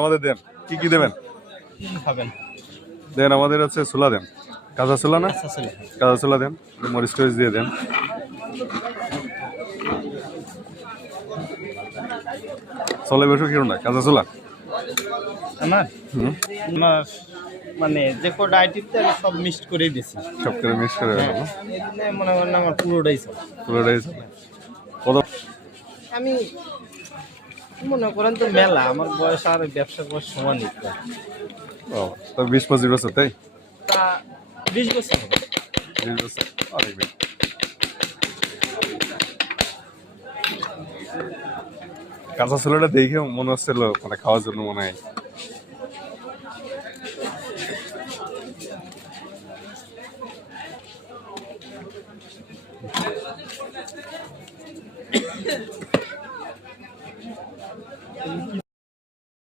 আমাদের দেন, কি কি দেবেন? খাবেন দেন আমাদের হচ্ছে ছোলা দেন, কাঁচা ছোলা না, আচ্ছা ছেলে কাঁচা ছোলা দেন, মরিচ টরিচ দিয়ে দেন। চলে বেশি কিনো না, কাঁচা ছোলা। আমার হুম, আমার মানে যে কটা আইটেম আমি সব মিক্সড করেই দিছি। সব করে মিক্স করে হ্যাঁ, দেবো। এই জন্য মনে করেন আমার পুরোটাই সব। পুরোটাই চলে। কত? আমি মনে করেন তো মেলা, আমার বয়স আর ব্যবসা করার সমানই প্রায়। ও, তো 20-25 বছর, তাই? তা 20 বছর হবে। 20 বছর, অনেক বেশি। কাঁচা ছোলাটা দেখে মনে হচ্ছিল মানে খাওয়ার জন্য মনে হয়